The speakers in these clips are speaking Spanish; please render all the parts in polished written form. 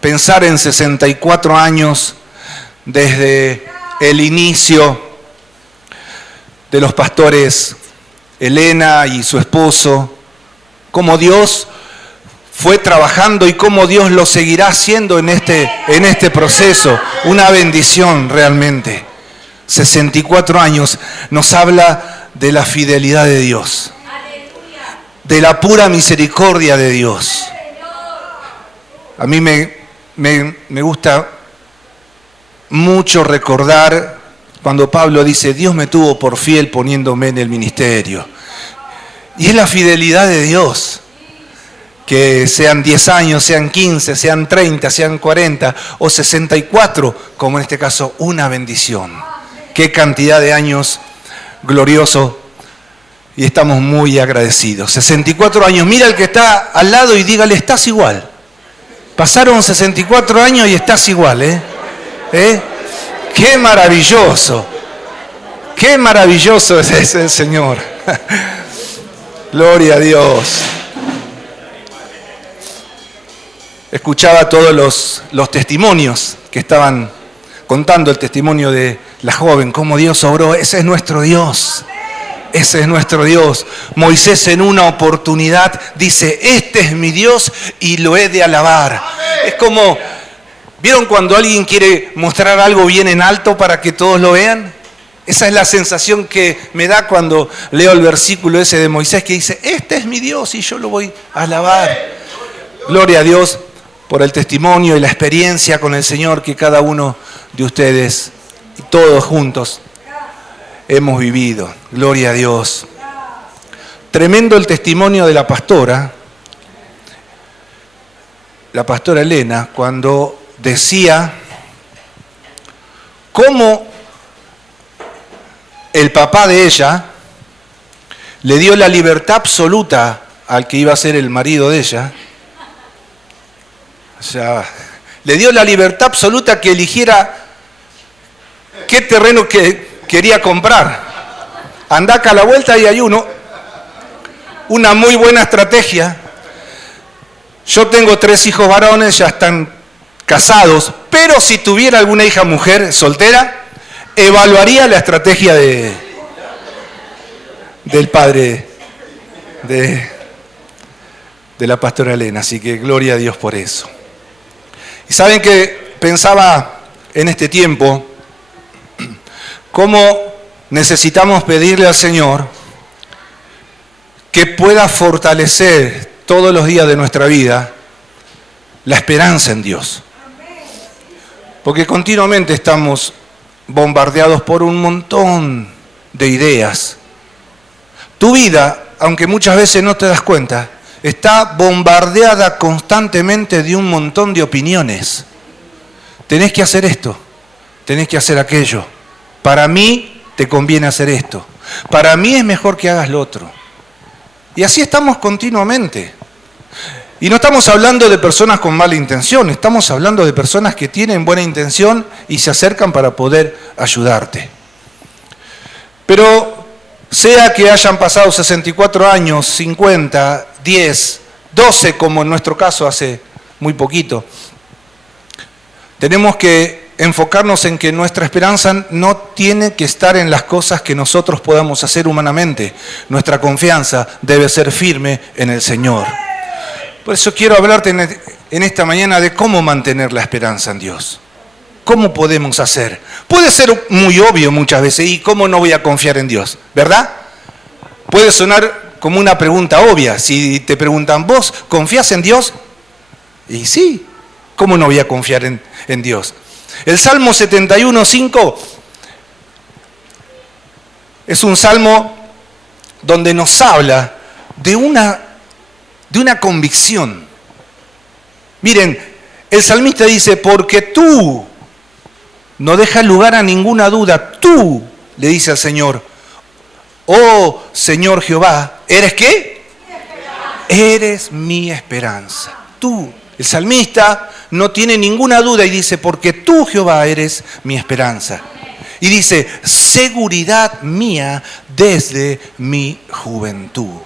pensar en 64 años desde el inicio de los pastores Elena y su esposo, cómo Dios fue trabajando y cómo Dios lo seguirá haciendo en este proceso. Una bendición realmente. 64 años nos habla de la fidelidad de Dios, de la pura misericordia de Dios. A mí me gusta mucho recordar cuando Pablo dice, Dios me tuvo por fiel poniéndome en el ministerio. Y es la fidelidad de Dios. Que sean 10 años, sean 15, sean 30, sean 40 o 64, como en este caso, una bendición. Qué cantidad de años glorioso y estamos muy agradecidos. 64 años, mira al que está al lado y dígale, estás igual. Pasaron 64 años y estás igual, ¿eh? ¡Qué maravilloso! ¡Qué maravilloso es el Señor! Gloria a Dios. Escuchaba todos los testimonios que estaban contando el testimonio de la joven, cómo Dios obró. Ese es nuestro Dios. Ese es nuestro Dios. Moisés en una oportunidad dice, este es mi Dios y lo he de alabar. Es como, ¿vieron cuando alguien quiere mostrar algo bien en alto para que todos lo vean? Esa es la sensación que me da cuando leo el versículo ese de Moisés que dice, este es mi Dios y yo lo voy a alabar. Gloria a Dios por el testimonio y la experiencia con el Señor que cada uno de ustedes y todos juntos hemos vivido. Gloria a Dios. Tremendo el testimonio de la pastora Elena, cuando decía cómo el papá de ella le dio la libertad absoluta al que iba a ser el marido de ella. O sea, le dio la libertad absoluta que eligiera qué terreno que quería comprar. Andá acá a la vuelta y hay uno. Una muy buena estrategia. Yo tengo 3 hijos varones, ya están casados, pero si tuviera alguna hija mujer soltera, evaluaría la estrategia del padre de la pastora Elena. Así que gloria a Dios por eso. Y saben que pensaba en este tiempo cómo necesitamos pedirle al Señor que pueda fortalecer todos los días de nuestra vida la esperanza en Dios. Porque continuamente estamos bombardeados por un montón de ideas. Tu vida, aunque muchas veces no te das cuenta, está bombardeada constantemente de un montón de opiniones. Tenés que hacer esto, tenés que hacer aquello. Para mí te conviene hacer esto. Para mí es mejor que hagas lo otro. Y así estamos continuamente. Y no estamos hablando de personas con mala intención, estamos hablando de personas que tienen buena intención y se acercan para poder ayudarte. Pero sea que hayan pasado 64 años, 50, 10, 12, como en nuestro caso hace muy poquito, tenemos que enfocarnos en que nuestra esperanza no tiene que estar en las cosas que nosotros podamos hacer humanamente. Nuestra confianza debe ser firme en el Señor. Por eso quiero hablarte en esta mañana de cómo mantener la esperanza en Dios. ¿Cómo podemos hacer? Puede ser muy obvio muchas veces, ¿y cómo no voy a confiar en Dios? ¿Verdad? Puede sonar como una pregunta obvia. Si te preguntan, ¿vos confías en Dios? Y sí, ¿cómo no voy a confiar en Dios? El Salmo 71:5 es un salmo donde nos habla de una convicción. Miren, el salmista dice, porque tú no dejas lugar a ninguna duda, tú, le dice al Señor, oh Señor Jehová, ¿eres qué? Eres mi esperanza. Tú, el salmista, no tiene ninguna duda y dice, porque tú Jehová eres mi esperanza. Y dice, seguridad mía desde mi juventud.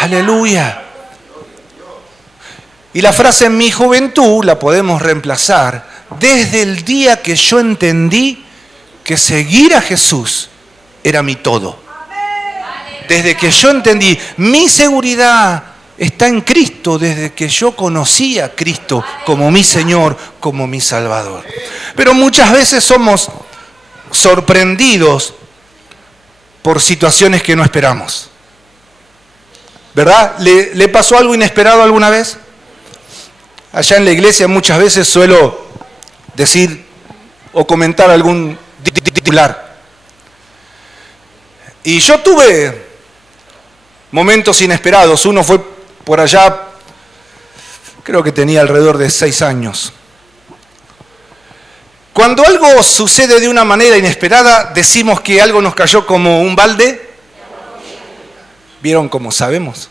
Aleluya. Y la frase en mi juventud la podemos reemplazar: desde el día que yo entendí que seguir a Jesús era mi todo. Desde que yo entendí, mi seguridad está en Cristo, desde que yo conocí a Cristo como mi Señor, como mi Salvador. Pero muchas veces somos sorprendidos por situaciones que no esperamos. ¿Verdad? ¿Le pasó algo inesperado alguna vez? Allá en la iglesia muchas veces suelo decir o comentar algún titular. Y yo tuve momentos inesperados. Uno fue por allá, creo que tenía alrededor de 6 años. Cuando algo sucede de una manera inesperada, decimos que algo nos cayó como un balde. ¿Vieron cómo sabemos?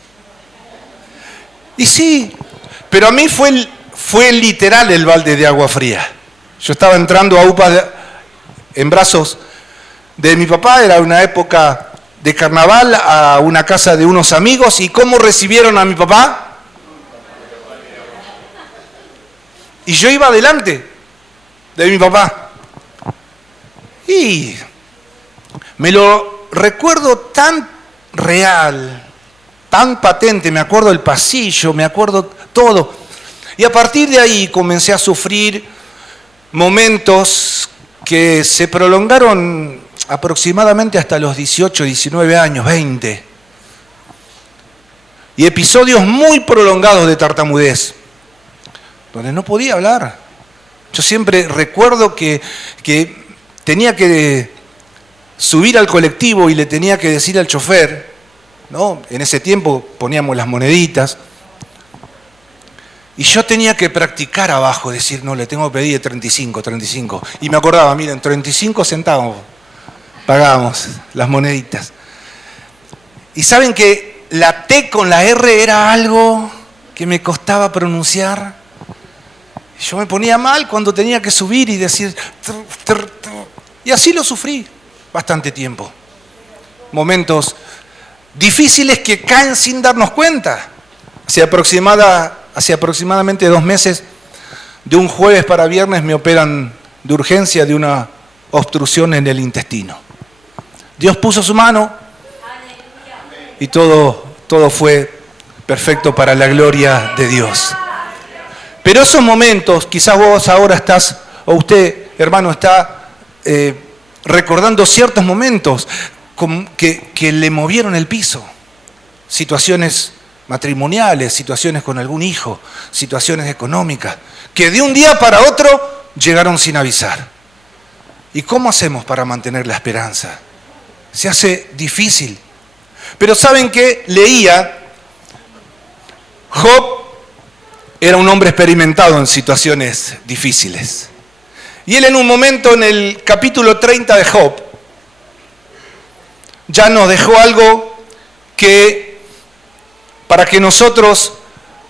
Y sí, pero a mí fue literal el balde de agua fría. Yo estaba entrando a UPA en brazos de mi papá, era una época de carnaval, a una casa de unos amigos. ¿Y cómo recibieron a mi papá? Y yo iba delante de mi papá. Y me lo recuerdo tan real, tan patente, me acuerdo el pasillo, me acuerdo todo. Y a partir de ahí comencé a sufrir momentos que se prolongaron aproximadamente hasta los 18, 19 años, 20. Y episodios muy prolongados de tartamudez, donde no podía hablar. Yo siempre recuerdo que tenía que subir al colectivo y le tenía que decir al chofer, ¿no? En ese tiempo poníamos las moneditas, y yo tenía que practicar abajo, decir, no, le tengo que pedir 35. Y me acordaba, miren, 35 centavos pagábamos las moneditas. Y saben que la T con la R era algo que me costaba pronunciar. Yo me ponía mal cuando tenía que subir y decir... Y así lo sufrí bastante tiempo. Momentos difíciles que caen sin darnos cuenta. Hace aproximadamente 2 meses, de un jueves para viernes, me operan de urgencia de una obstrucción en el intestino. Dios puso su mano y todo fue perfecto para la gloria de Dios. Pero esos momentos, quizás vos ahora estás, o usted, hermano, está recordando ciertos momentos que le movieron el piso. Situaciones matrimoniales, situaciones con algún hijo, situaciones económicas, que de un día para otro llegaron sin avisar. ¿Y cómo hacemos para mantener la esperanza? Se hace difícil. Pero ¿saben qué? Leía, Job era un hombre experimentado en situaciones difíciles. Y él en un momento, en el capítulo 30 de Job, ya nos dejó algo que, para que nosotros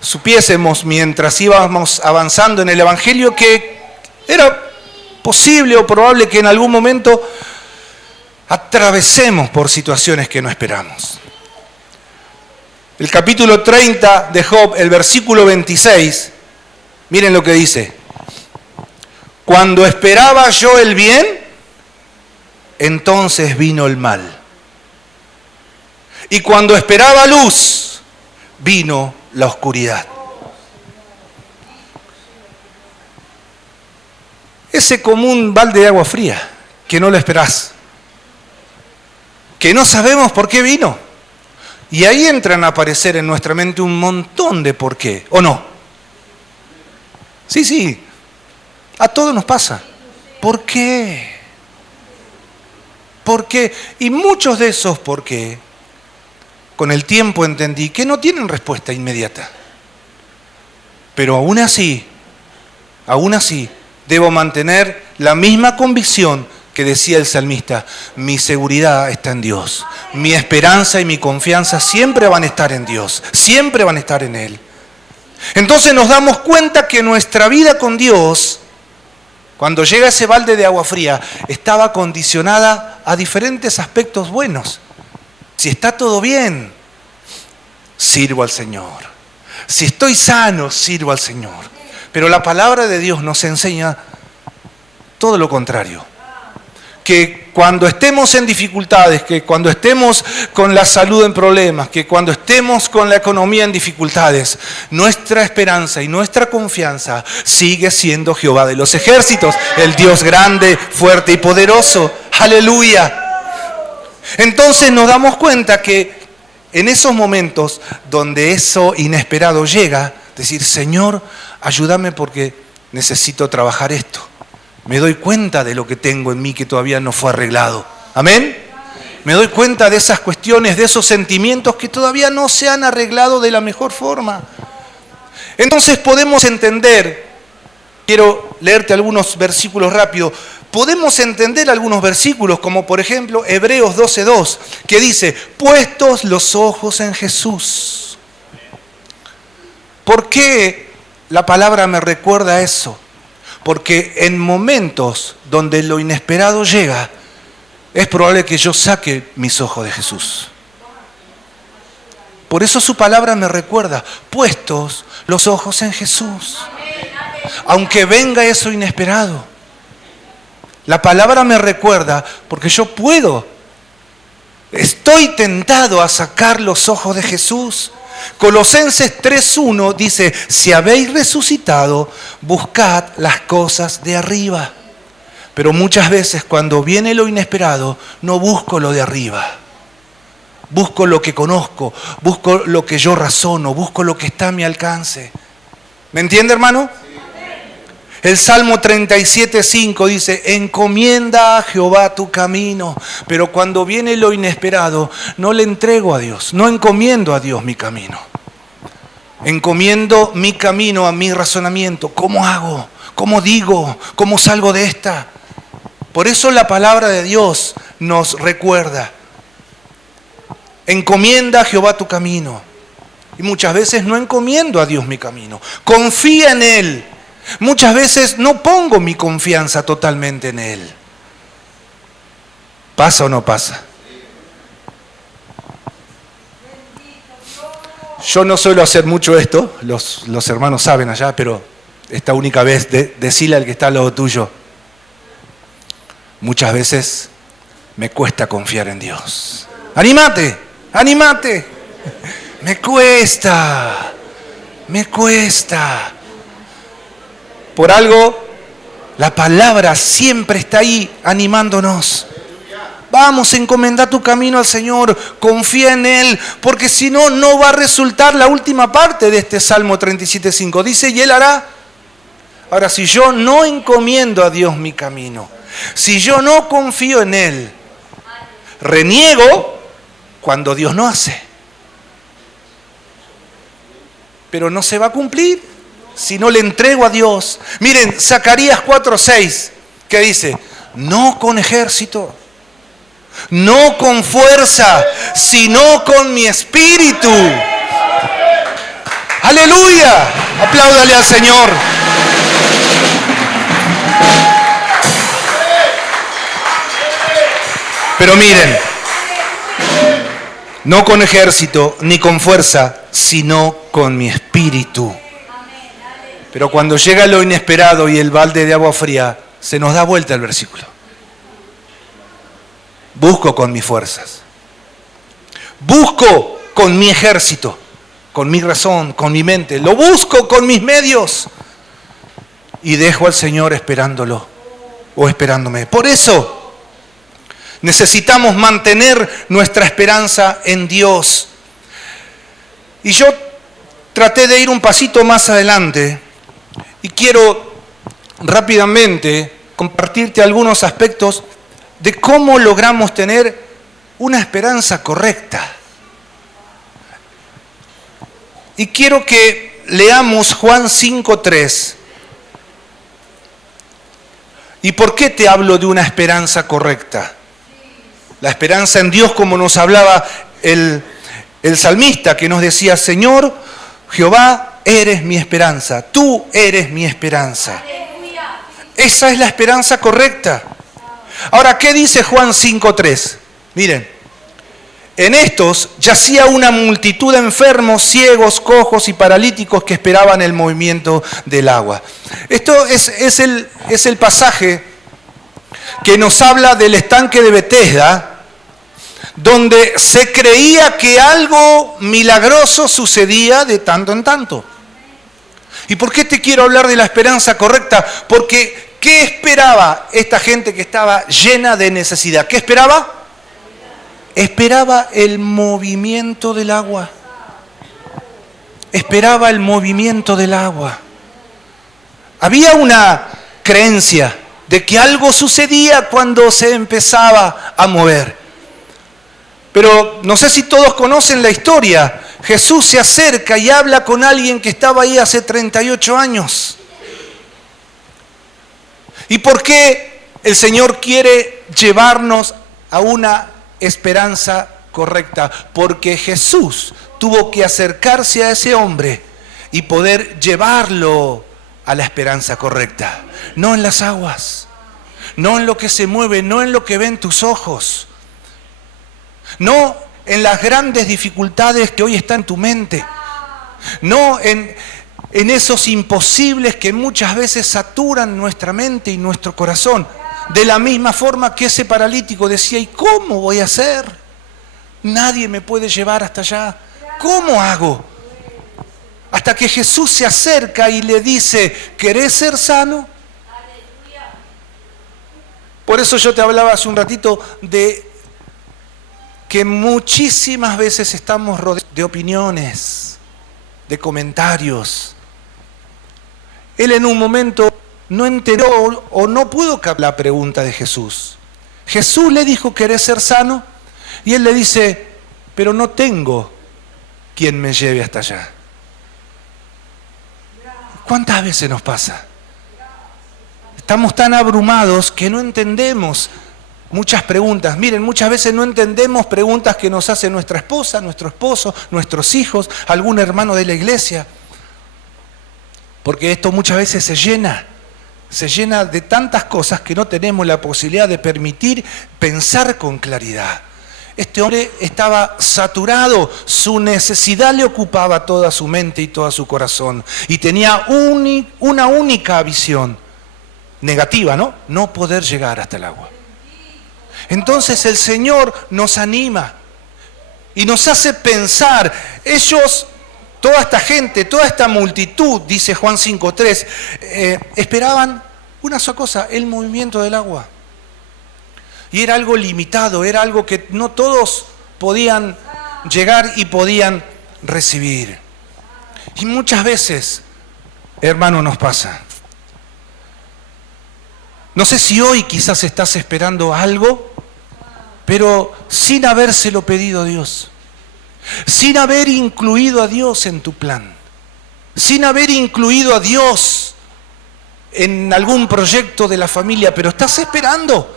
supiésemos mientras íbamos avanzando en el Evangelio, que era posible o probable que en algún momento atravesemos por situaciones que no esperamos. El capítulo 30 de Job, el versículo 26, miren lo que dice. Cuando esperaba yo el bien, entonces vino el mal. Y cuando esperaba luz, vino la oscuridad. Ese como un balde de agua fría, que no lo esperás, que no sabemos por qué vino. Y ahí entran a aparecer en nuestra mente un montón de por qué, ¿o no? Sí, a todos nos pasa. ¿Por qué? ¿Por qué? Y muchos de esos por qué, con el tiempo entendí que no tienen respuesta inmediata. Pero aún así, debo mantener la misma convicción que decía el salmista: mi seguridad está en Dios, mi esperanza y mi confianza siempre van a estar en Dios, siempre van a estar en Él. Entonces nos damos cuenta que nuestra vida con Dios, cuando llega ese balde de agua fría, estaba condicionada a diferentes aspectos buenos. Si está todo bien, sirvo al Señor. Si estoy sano, sirvo al Señor. Pero la palabra de Dios nos enseña todo lo contrario. Que cuando estemos en dificultades, que cuando estemos con la salud en problemas, que cuando estemos con la economía en dificultades, nuestra esperanza y nuestra confianza sigue siendo Jehová de los ejércitos, el Dios grande, fuerte y poderoso. ¡Aleluya! Entonces nos damos cuenta que en esos momentos donde eso inesperado llega, decir, Señor, ayúdame porque necesito trabajar esto. Me doy cuenta de lo que tengo en mí que todavía no fue arreglado. ¿Amén? Me doy cuenta de esas cuestiones, de esos sentimientos que todavía no se han arreglado de la mejor forma. Entonces podemos entender, quiero leerte algunos versículos rápidos, podemos entender algunos versículos como por ejemplo Hebreos 12:2, que dice, puestos los ojos en Jesús. ¿Por qué la palabra me recuerda eso? Porque en momentos donde lo inesperado llega, es probable que yo saque mis ojos de Jesús. Por eso su palabra me recuerda, puestos los ojos en Jesús. Aunque venga eso inesperado, la palabra me recuerda porque yo estoy tentado a sacar los ojos de Jesús. Colosenses 3:1 dice, si habéis resucitado, buscad las cosas de arriba. Pero muchas veces cuando viene lo inesperado, no busco lo de arriba. Busco lo que conozco, busco lo que yo razono, busco lo que está a mi alcance. ¿Me entiende, hermano? El Salmo 37:5 dice, encomienda a Jehová tu camino. Pero cuando viene lo inesperado, no le entrego a Dios, no encomiendo a Dios mi camino. Encomiendo mi camino a mi razonamiento. ¿Cómo hago? ¿Cómo digo? ¿Cómo salgo de esta? Por eso la palabra de Dios nos recuerda. Encomienda a Jehová tu camino. Y muchas veces no encomiendo a Dios mi camino. Confía en Él. Muchas veces no pongo mi confianza totalmente en Él. ¿Pasa o no pasa? Yo no suelo hacer mucho esto, los hermanos saben allá, pero esta única vez, decile al que está al lado tuyo, muchas veces me cuesta confiar en Dios. ¡Anímate! ¡Anímate! Me cuesta. Por algo, la palabra siempre está ahí animándonos. Vamos, encomendá tu camino al Señor, confía en Él, porque si no, no va a resultar la última parte de este Salmo 37:5. Dice, y Él hará. Ahora, si yo no encomiendo a Dios mi camino, si yo no confío en Él, reniego cuando Dios no hace. Pero no se va a cumplir si no le entrego a Dios. Miren, Zacarías 4:6, que dice, no con ejército, no con fuerza, sino con mi espíritu. ¡Aleluya! Apláudale al Señor. Pero miren, no con ejército ni con fuerza, sino con mi espíritu. Pero cuando llega lo inesperado y el balde de agua fría, se nos da vuelta el versículo. Busco con mis fuerzas. Busco con mi ejército, con mi razón, con mi mente. Lo busco con mis medios. Y dejo al Señor esperándolo o esperándome. Por eso necesitamos mantener nuestra esperanza en Dios. Y yo traté de ir un pasito más adelante. Y quiero rápidamente compartirte algunos aspectos de cómo logramos tener una esperanza correcta. Y quiero que leamos Juan 5:3. ¿Y por qué te hablo de una esperanza correcta? La esperanza en Dios, como nos hablaba el salmista, que nos decía, Señor, Jehová, eres mi esperanza, tú eres mi esperanza. Esa es la esperanza correcta. Ahora, ¿qué dice Juan 5:3? Miren, En estos yacía una multitud de enfermos, ciegos, cojos y paralíticos que esperaban el movimiento del agua. Esto es el pasaje que nos habla del estanque de Betesda, donde se creía que algo milagroso sucedía de tanto en tanto. ¿Y por qué te quiero hablar de la esperanza correcta? Porque ¿qué esperaba esta gente que estaba llena de necesidad? ¿Qué esperaba? Esperaba el movimiento del agua. Esperaba el movimiento del agua. Había una creencia de que algo sucedía cuando se empezaba a mover. Pero no sé si todos conocen la historia. Jesús se acerca y habla con alguien que estaba ahí hace 38 años. ¿Y por qué el Señor quiere llevarnos a una esperanza correcta? Porque Jesús tuvo que acercarse a ese hombre y poder llevarlo a la esperanza correcta. No en las aguas, no en lo que se mueve, no en lo que ven tus ojos, no en las grandes dificultades que hoy están en tu mente, no en esos imposibles que muchas veces saturan nuestra mente y nuestro corazón. De la misma forma que ese paralítico decía, ¿y cómo voy a hacer? Nadie me puede llevar hasta allá. ¿Cómo hago? Hasta que Jesús se acerca y le dice, ¿querés ser sano? Por eso yo te hablaba hace un ratito de que muchísimas veces estamos rodeados de opiniones, de comentarios. Él en un momento no entendió o no pudo captar la pregunta de Jesús. Jesús le dijo, ¿querés ser sano? Y él le dice, pero no tengo quien me lleve hasta allá. ¿Cuántas veces nos pasa? Estamos tan abrumados que no entendemos muchas preguntas. Miren, muchas veces no entendemos preguntas que nos hace nuestra esposa, nuestro esposo, nuestros hijos, algún hermano de la iglesia. Porque esto muchas veces se llena de tantas cosas que no tenemos la posibilidad de permitir pensar con claridad. Este hombre estaba saturado, su necesidad le ocupaba toda su mente y todo su corazón. Y tenía una única visión, negativa, ¿no? No poder llegar hasta el agua. Entonces el Señor nos anima y nos hace pensar, ellos, toda esta gente, toda esta multitud, dice Juan 5:3, esperaban una sola cosa, el movimiento del agua. Y era algo limitado, era algo que no todos podían llegar y podían recibir. Y muchas veces, hermano, nos pasa. No sé si hoy quizás estás esperando algo, pero sin habérselo pedido a Dios, sin haber incluido a Dios en tu plan, sin haber incluido a Dios en algún proyecto de la familia, pero estás esperando.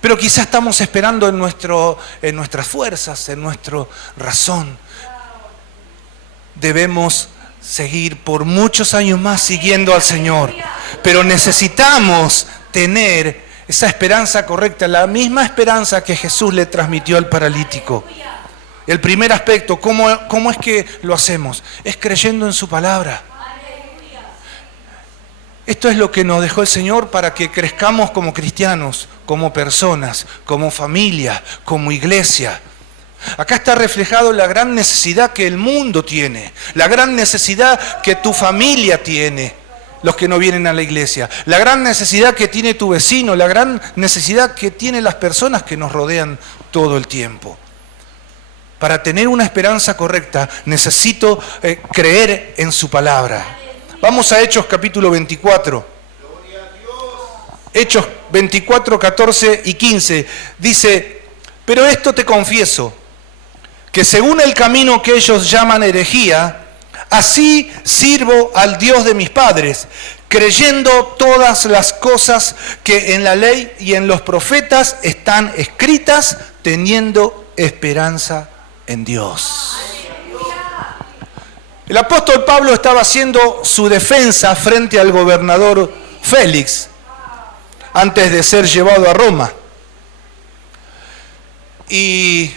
Pero quizás estamos esperando en nuestras fuerzas, en nuestra razón. Debemos seguir por muchos años más siguiendo al Señor, pero necesitamos tener esa esperanza correcta, la misma esperanza que Jesús le transmitió al paralítico. El primer aspecto, ¿cómo es que lo hacemos? Es creyendo en su palabra. Esto es lo que nos dejó el Señor para que crezcamos como cristianos, como personas, como familia, como iglesia. Acá está reflejado la gran necesidad que el mundo tiene, la gran necesidad que tu familia tiene, los que no vienen a la iglesia, la gran necesidad que tiene tu vecino, la gran necesidad que tienen las personas que nos rodean todo el tiempo. Para tener una esperanza correcta necesito creer en su palabra. Vamos a Hechos capítulo 24. Hechos 24, 14 y 15. Dice, pero esto te confieso, que según el camino que ellos llaman herejía, así sirvo al Dios de mis padres, creyendo todas las cosas que en la ley y en los profetas están escritas, teniendo esperanza en Dios. El apóstol Pablo estaba haciendo su defensa frente al gobernador Félix antes de ser llevado a Roma. Y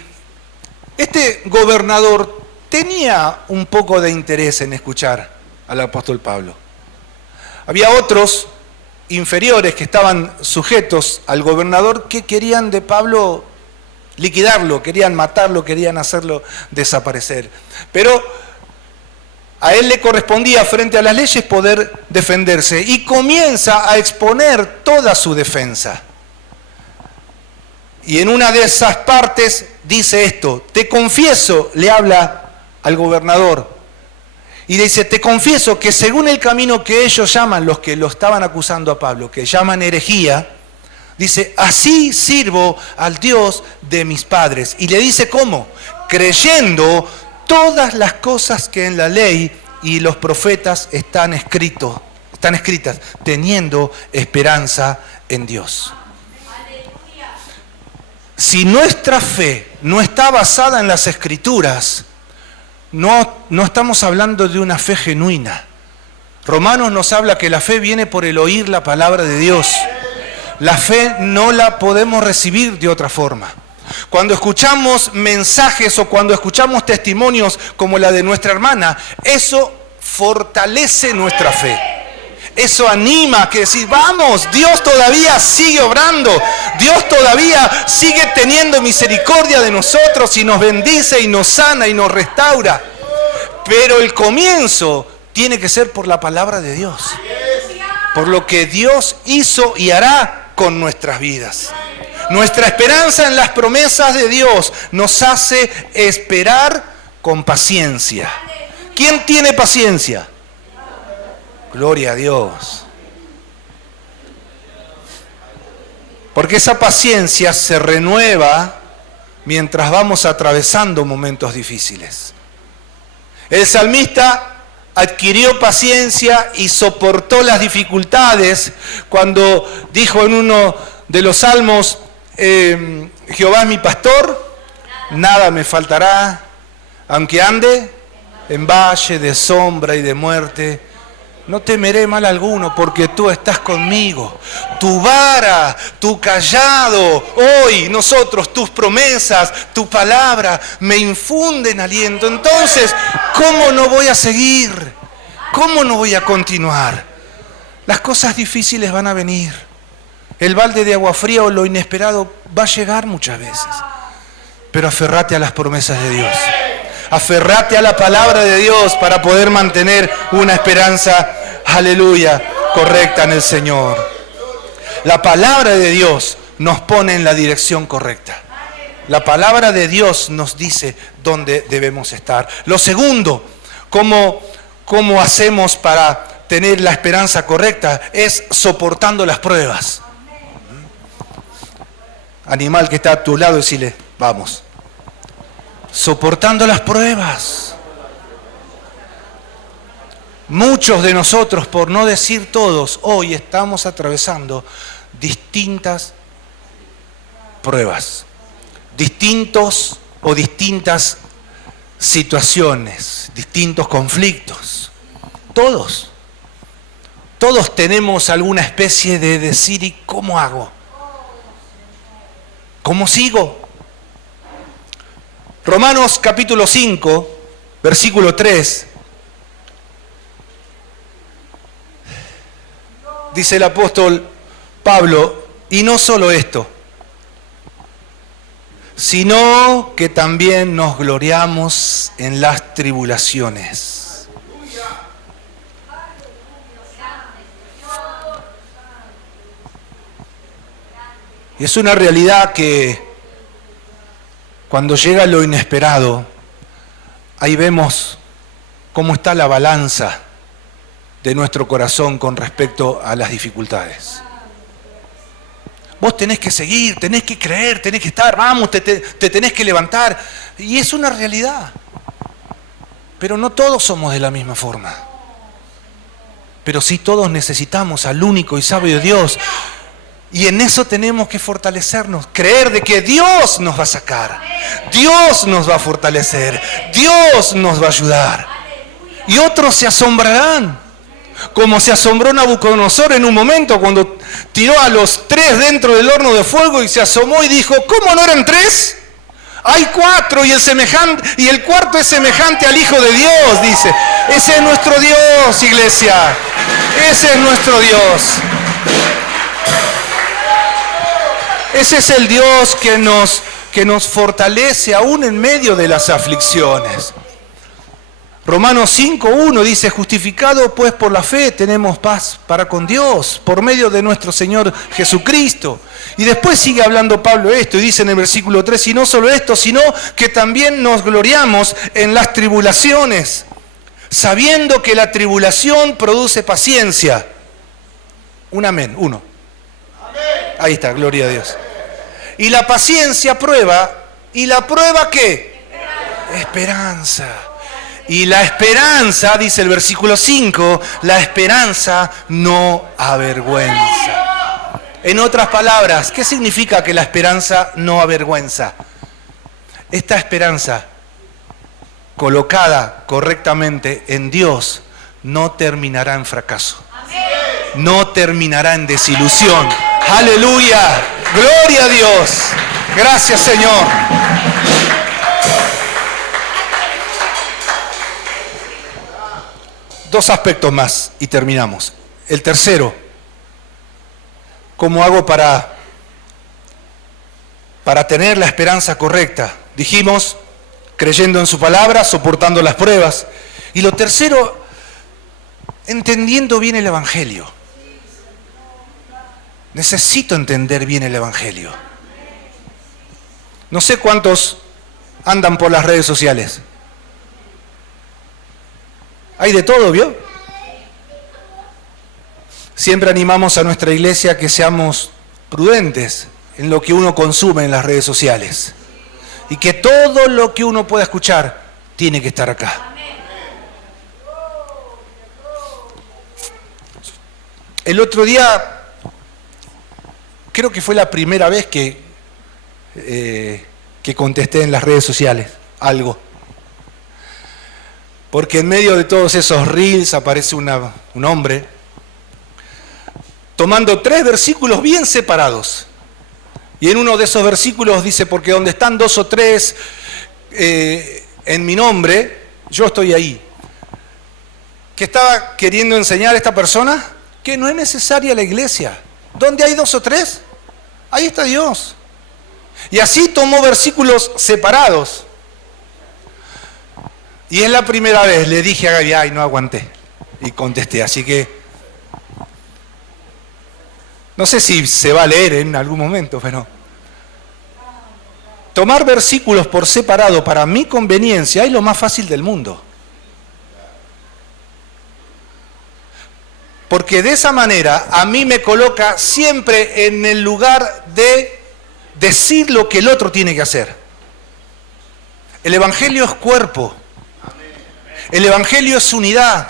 Este gobernador tenía un poco de interés en escuchar al apóstol Pablo. Había otros inferiores que estaban sujetos al gobernador que querían de Pablo liquidarlo, querían matarlo, querían hacerlo desaparecer. Pero a él le correspondía frente a las leyes poder defenderse y comienza a exponer toda su defensa. Y en una de esas partes dice esto: te confieso, le habla al gobernador, y dice, te confieso que según el camino que ellos llaman, los que lo estaban acusando a Pablo, que llaman herejía, dice, así sirvo al Dios de mis padres. Y le dice, ¿cómo? Creyendo todas las cosas que en la ley y los profetas están escritas, teniendo esperanza en Dios. Si nuestra fe no está basada en las Escrituras, no estamos hablando de una fe genuina. Romanos nos habla que la fe viene por el oír la palabra de Dios. La fe no la podemos recibir de otra forma. Cuando escuchamos mensajes o cuando escuchamos testimonios como la de nuestra hermana, eso fortalece nuestra fe. Eso anima a que decir, vamos, Dios todavía sigue obrando, Dios todavía sigue teniendo misericordia de nosotros y nos bendice y nos sana y nos restaura. Pero el comienzo tiene que ser por la palabra de Dios, por lo que Dios hizo y hará con nuestras vidas. Nuestra esperanza en las promesas de Dios nos hace esperar con paciencia. ¿Quién tiene paciencia? Gloria a Dios. Porque esa paciencia se renueva mientras vamos atravesando momentos difíciles. El salmista adquirió paciencia y soportó las dificultades cuando dijo en uno de los salmos, Jehová es mi pastor, nada me faltará, aunque ande en valle de sombra y de muerte, no temeré mal alguno, porque tú estás conmigo. Tu vara, tu cayado, hoy nosotros, tus promesas, tu palabra, me infunden aliento. Entonces, ¿cómo no voy a seguir? ¿Cómo no voy a continuar? Las cosas difíciles van a venir. El balde de agua fría o lo inesperado va a llegar muchas veces. Pero aferrate a las promesas de Dios. Aferrate a la palabra de Dios para poder mantener una esperanza, aleluya, correcta en el Señor. La palabra de Dios nos pone en la dirección correcta. La palabra de Dios nos dice dónde debemos estar. Lo segundo, ¿cómo hacemos para tener la esperanza correcta? Es soportando las pruebas. Animal que está a tu lado, decirle, vamos. Soportando las pruebas. Muchos de nosotros, por no decir todos, hoy estamos atravesando distintas pruebas, distintas situaciones, distintos conflictos. Todos tenemos alguna especie de decir, ¿y cómo hago? ¿Cómo sigo? Romanos capítulo 5, versículo 3, dice el apóstol Pablo, y no solo esto, sino que también nos gloriamos en las tribulaciones. Y es una realidad que cuando llega lo inesperado, ahí vemos cómo está la balanza de nuestro corazón con respecto a las dificultades. Vos tenés que seguir, tenés que creer, tenés que estar, vamos, te tenés que levantar. Y es una realidad. Pero no todos somos de la misma forma. Pero sí todos necesitamos al único y sabio Dios. Y en eso tenemos que fortalecernos, creer de que Dios nos va a sacar, Dios nos va a fortalecer, Dios nos va a ayudar. Y otros se asombrarán, como se asombró Nabucodonosor en un momento cuando tiró a los 3 dentro del horno de fuego y se asomó y dijo, ¿cómo no eran 3? Hay 4 y el cuarto es semejante al Hijo de Dios, dice. Ese es nuestro Dios, iglesia. Ese es nuestro Dios. Ese es el Dios que nos fortalece aún en medio de las aflicciones. Romanos 5:1 dice, justificado pues por la fe tenemos paz para con Dios por medio de nuestro Señor Jesucristo. Y después sigue hablando Pablo esto y dice en el versículo 3, y no solo esto, sino que también nos gloriamos en las tribulaciones, sabiendo que la tribulación produce paciencia. Un amén, uno. Ahí está, gloria a Dios. Y la paciencia prueba, ¿y la prueba qué? Esperanza. Y la esperanza, dice el versículo 5, la esperanza no avergüenza. En otras palabras, ¿qué significa que la esperanza no avergüenza? Esta esperanza, colocada correctamente en Dios, no terminará en fracaso. No terminará en desilusión. ¡Aleluya! ¡Gloria a Dios! Gracias, Señor. Dos aspectos más y terminamos. El tercero, ¿cómo hago para tener la esperanza correcta? Dijimos, creyendo en su palabra, soportando las pruebas. Y lo tercero, entendiendo bien el Evangelio. Necesito entender bien el Evangelio. No sé cuántos andan por las redes sociales. Hay de todo, ¿vio? Siempre animamos a nuestra iglesia a que seamos prudentes en lo que uno consume en las redes sociales. Y que todo lo que uno pueda escuchar tiene que estar acá. El otro día, creo que fue la primera vez que contesté en las redes sociales algo. Porque en medio de todos esos reels aparece un hombre tomando 3 versículos bien separados. Y en uno de esos versículos dice, porque donde están 2 o 3 en mi nombre, yo estoy ahí. ¿Qué estaba queriendo enseñar esta persona? Que no es necesaria la iglesia. ¿Dónde hay 2 o 3? Ahí está Dios. Y así tomó versículos separados. Y es la primera vez, le dije a Gaby, ay, no aguanté. Y contesté, así que no sé si se va a leer en algún momento, pero tomar versículos por separado para mi conveniencia es lo más fácil del mundo. Porque de esa manera a mí me coloca siempre en el lugar de decir lo que el otro tiene que hacer. El Evangelio es cuerpo. El Evangelio es unidad.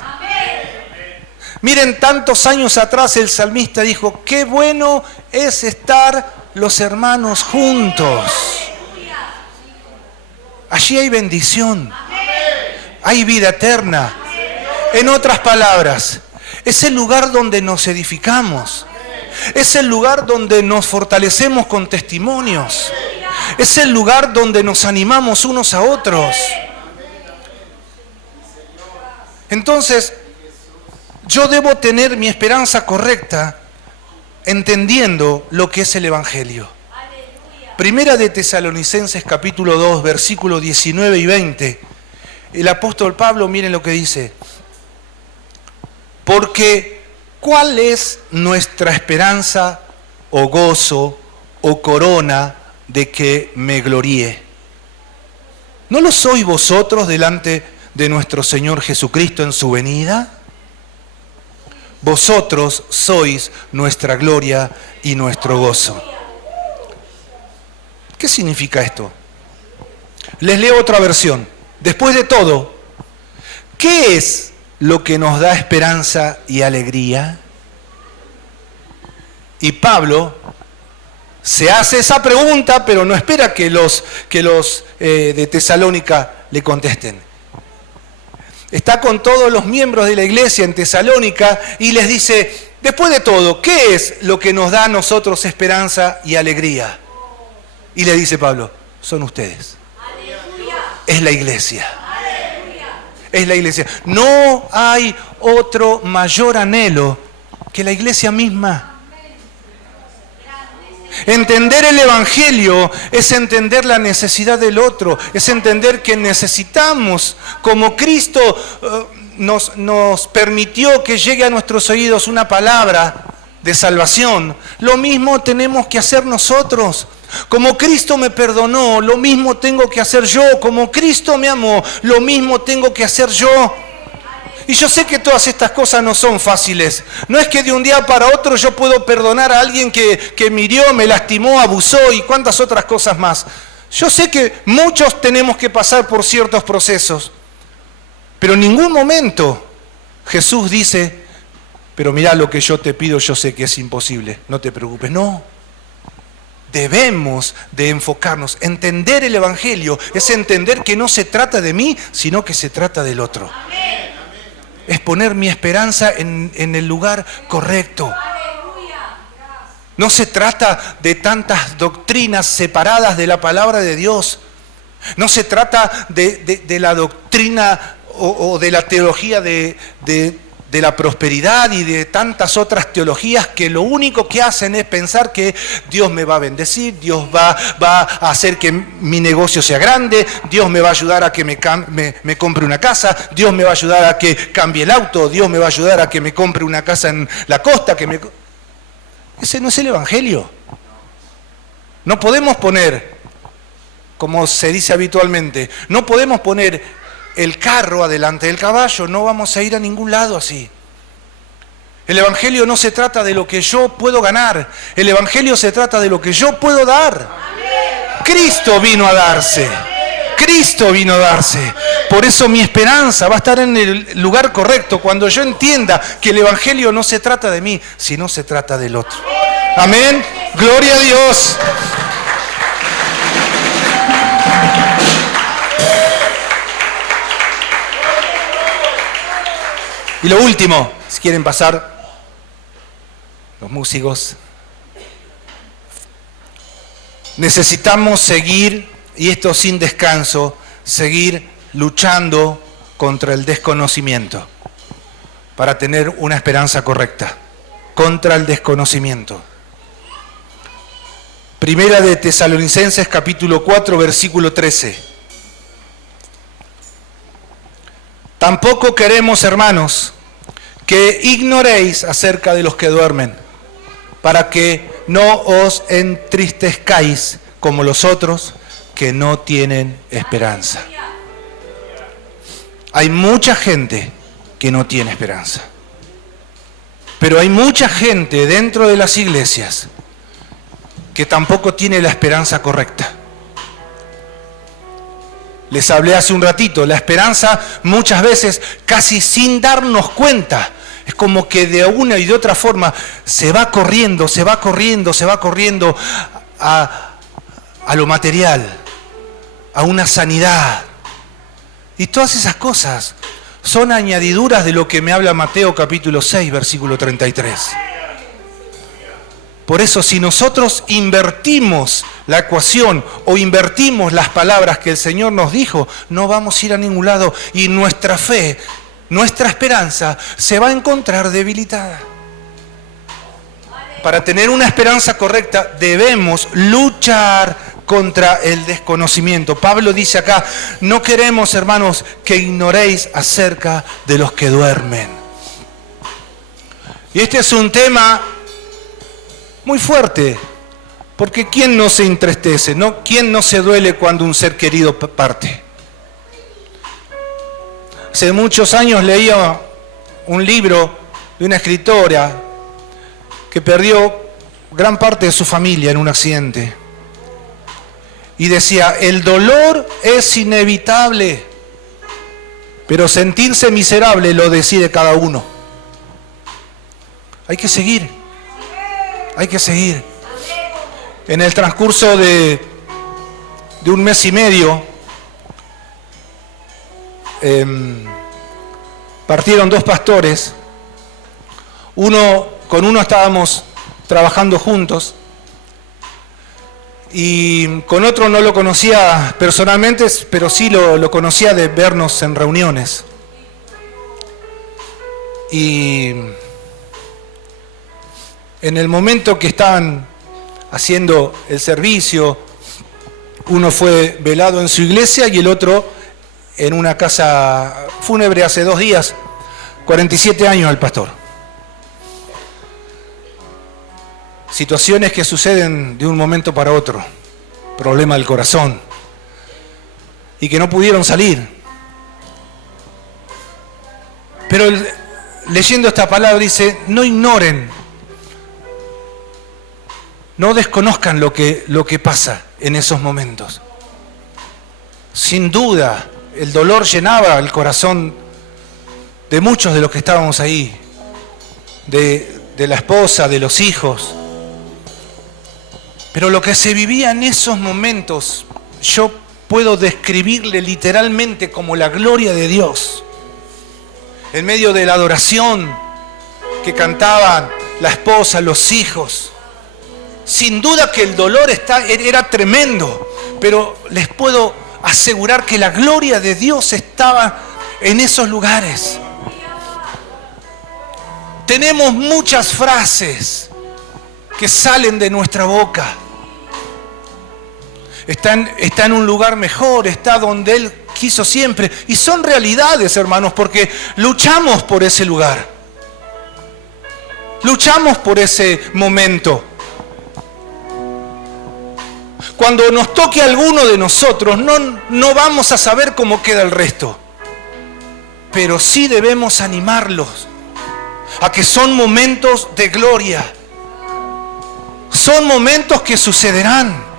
Miren, tantos años atrás el salmista dijo, qué bueno es estar los hermanos juntos. Allí hay bendición, hay vida eterna. En otras palabras, es el lugar donde nos edificamos. Es el lugar donde nos fortalecemos con testimonios. Es el lugar donde nos animamos unos a otros. Entonces, yo debo tener mi esperanza correcta entendiendo lo que es el Evangelio. Primera de Tesalonicenses capítulo 2, versículos 19 y 20. El apóstol Pablo, miren lo que dice. Porque, ¿cuál es nuestra esperanza o gozo o corona de que me gloríe? ¿No lo sois vosotros delante de nuestro Señor Jesucristo en su venida? Vosotros sois nuestra gloria y nuestro gozo. ¿Qué significa esto? Les leo otra versión. Después de todo, ¿qué es lo que nos da esperanza y alegría? Y Pablo se hace esa pregunta, pero no espera que los de Tesalónica le contesten. Está con todos los miembros de la iglesia en Tesalónica y les dice, después de todo, ¿qué es lo que nos da a nosotros esperanza y alegría? Y le dice Pablo, son ustedes. es la iglesia. Es la iglesia. No hay otro mayor anhelo que la iglesia misma. Entender el Evangelio es entender la necesidad del otro, es entender que necesitamos, como Cristo nos permitió que llegue a nuestros oídos una palabra de salvación, lo mismo tenemos que hacer nosotros. Como Cristo me perdonó, lo mismo tengo que hacer yo. Como Cristo me amó, lo mismo tengo que hacer yo. Y yo sé que todas estas cosas no son fáciles. No es que de un día para otro yo puedo perdonar a alguien que me hirió, me lastimó, abusó y cuantas otras cosas más. Yo sé que muchos tenemos que pasar por ciertos procesos. Pero en ningún momento Jesús dice, pero mirá lo que yo te pido, yo sé que es imposible, no te preocupes. No. Debemos de enfocarnos. Entender el Evangelio es entender que no se trata de mí, sino que se trata del otro. Amén. Es poner mi esperanza en el lugar correcto. No se trata de tantas doctrinas separadas de la palabra de Dios. No se trata de la doctrina o de la teología de la prosperidad y de tantas otras teologías que lo único que hacen es pensar que Dios me va a bendecir, Dios va a hacer que mi negocio sea grande, Dios me va a ayudar a que me compre una casa, Dios me va a ayudar a que cambie el auto, Dios me va a ayudar a que me compre una casa en la costa. Ese no es el Evangelio. No podemos poner, como se dice habitualmente, no podemos poner el carro adelante del caballo, no vamos a ir a ningún lado así. El Evangelio no se trata de lo que yo puedo ganar, el Evangelio se trata de lo que yo puedo dar. Cristo vino a darse, Cristo vino a darse. Por eso mi esperanza va a estar en el lugar correcto, cuando yo entienda que el Evangelio no se trata de mí, sino se trata del otro. Amén, gloria a Dios. Y lo último, si quieren pasar los músicos, necesitamos seguir, y esto sin descanso, seguir luchando contra el desconocimiento para tener una esperanza correcta, contra el desconocimiento. Primera de Tesalonicenses capítulo 4 versículo 13. Tampoco queremos, hermanos, que ignoréis acerca de los que duermen, para que no os entristezcáis como los otros que no tienen esperanza. Hay mucha gente que no tiene esperanza, pero hay mucha gente dentro de las iglesias que tampoco tiene la esperanza correcta. Les hablé hace un ratito, la esperanza muchas veces casi sin darnos cuenta, es como que de una y de otra forma se va corriendo a lo material, a una sanidad. Y todas esas cosas son añadiduras de lo que me habla Mateo capítulo 6, versículo 33. Por eso, si nosotros invertimos la ecuación o invertimos las palabras que el Señor nos dijo, no vamos a ir a ningún lado y nuestra fe, nuestra esperanza se va a encontrar debilitada. Para tener una esperanza correcta debemos luchar contra el desconocimiento. Pablo dice acá, no queremos, hermanos, que ignoréis acerca de los que duermen. Y este es un tema muy fuerte, porque ¿quién no se entristece? ¿No? ¿Quién no se duele cuando un ser querido parte? Hace muchos años leía un libro de una escritora que perdió gran parte de su familia en un accidente. Y decía, el dolor es inevitable, pero sentirse miserable lo decide cada uno. Hay que seguir. Hay que seguir. En el transcurso de un mes y medio, partieron dos pastores. Con uno estábamos trabajando juntos. Y con otro no lo conocía personalmente, pero sí lo conocía de vernos en reuniones. Y en el momento que estaban haciendo el servicio, uno fue velado en su iglesia y el otro en una casa fúnebre hace 2 días, 47 años al pastor. Situaciones que suceden de un momento para otro, problema del corazón, y que no pudieron salir. Pero leyendo esta palabra dice, no ignoren, no desconozcan lo que pasa en esos momentos. Sin duda, el dolor llenaba el corazón de muchos de los que estábamos ahí, de la esposa, de los hijos. Pero lo que se vivía en esos momentos, yo puedo describirle literalmente como la gloria de Dios. En medio de la adoración que cantaban la esposa, los hijos. Sin duda que el dolor era tremendo, pero les puedo asegurar que la gloria de Dios estaba en esos lugares. Tenemos muchas frases que salen de nuestra boca. Está en un lugar mejor, está donde Él quiso siempre. Y son realidades, hermanos, porque luchamos por ese lugar. Luchamos por ese momento. Cuando nos toque a alguno de nosotros, no vamos a saber cómo queda el resto. Pero sí debemos animarlos a que son momentos de gloria. Son momentos que sucederán.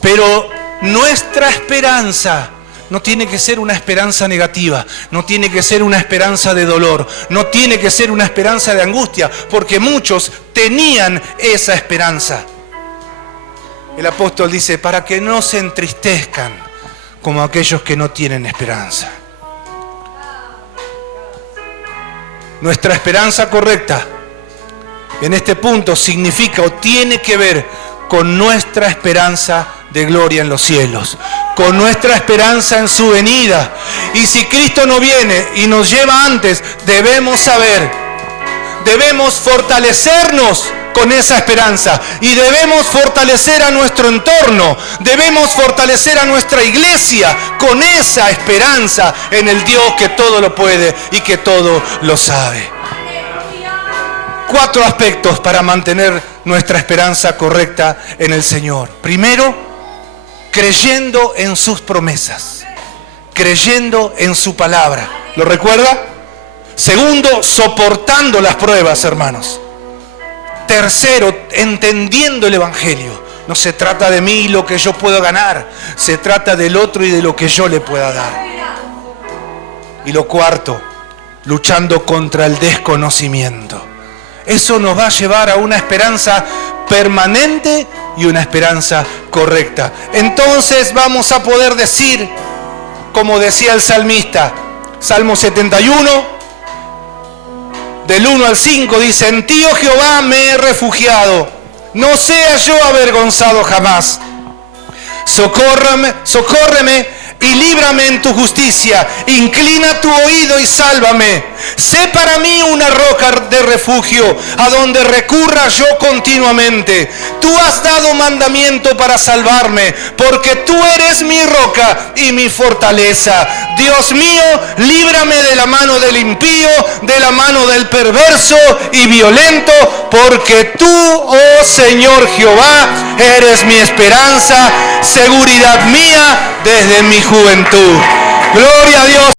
Pero nuestra esperanza no tiene que ser una esperanza negativa, no tiene que ser una esperanza de dolor, no tiene que ser una esperanza de angustia, porque muchos tenían esa esperanza. El apóstol dice, para que no se entristezcan como aquellos que no tienen esperanza. Nuestra esperanza correcta en este punto significa o tiene que ver con nuestra esperanza de gloria en los cielos, con nuestra esperanza en su venida. Y si Cristo no viene y nos lleva antes, debemos saber, debemos fortalecernos con esa esperanza y debemos fortalecer a nuestro entorno, debemos fortalecer a nuestra iglesia con esa esperanza en el Dios que todo lo puede y que todo lo sabe. 4 aspectos para mantener nuestra esperanza correcta en el Señor. Primero, creyendo en sus promesas, creyendo en su palabra. ¿Lo recuerda? Segundo, soportando las pruebas, hermanos. Tercero, entendiendo el Evangelio. No se trata de mí y lo que yo puedo ganar, se trata del otro y de lo que yo le pueda dar. Y lo cuarto, luchando contra el desconocimiento. Eso nos va a llevar a una esperanza permanente y una esperanza correcta. Entonces vamos a poder decir, como decía el salmista, Salmo 71, del 1 al 5, dice, en ti, oh Jehová, me he refugiado, no sea yo avergonzado jamás. Socórreme y líbrame en tu justicia, inclina tu oído y sálvame. Sé para mí una roca de refugio, a donde recurra yo continuamente. Tú has dado mandamiento para salvarme, porque tú eres mi roca y mi fortaleza. Dios mío, líbrame de la mano del impío, de la mano del perverso y violento, porque tú, oh Señor Jehová, eres mi esperanza, seguridad mía desde mi juventud. Gloria a Dios.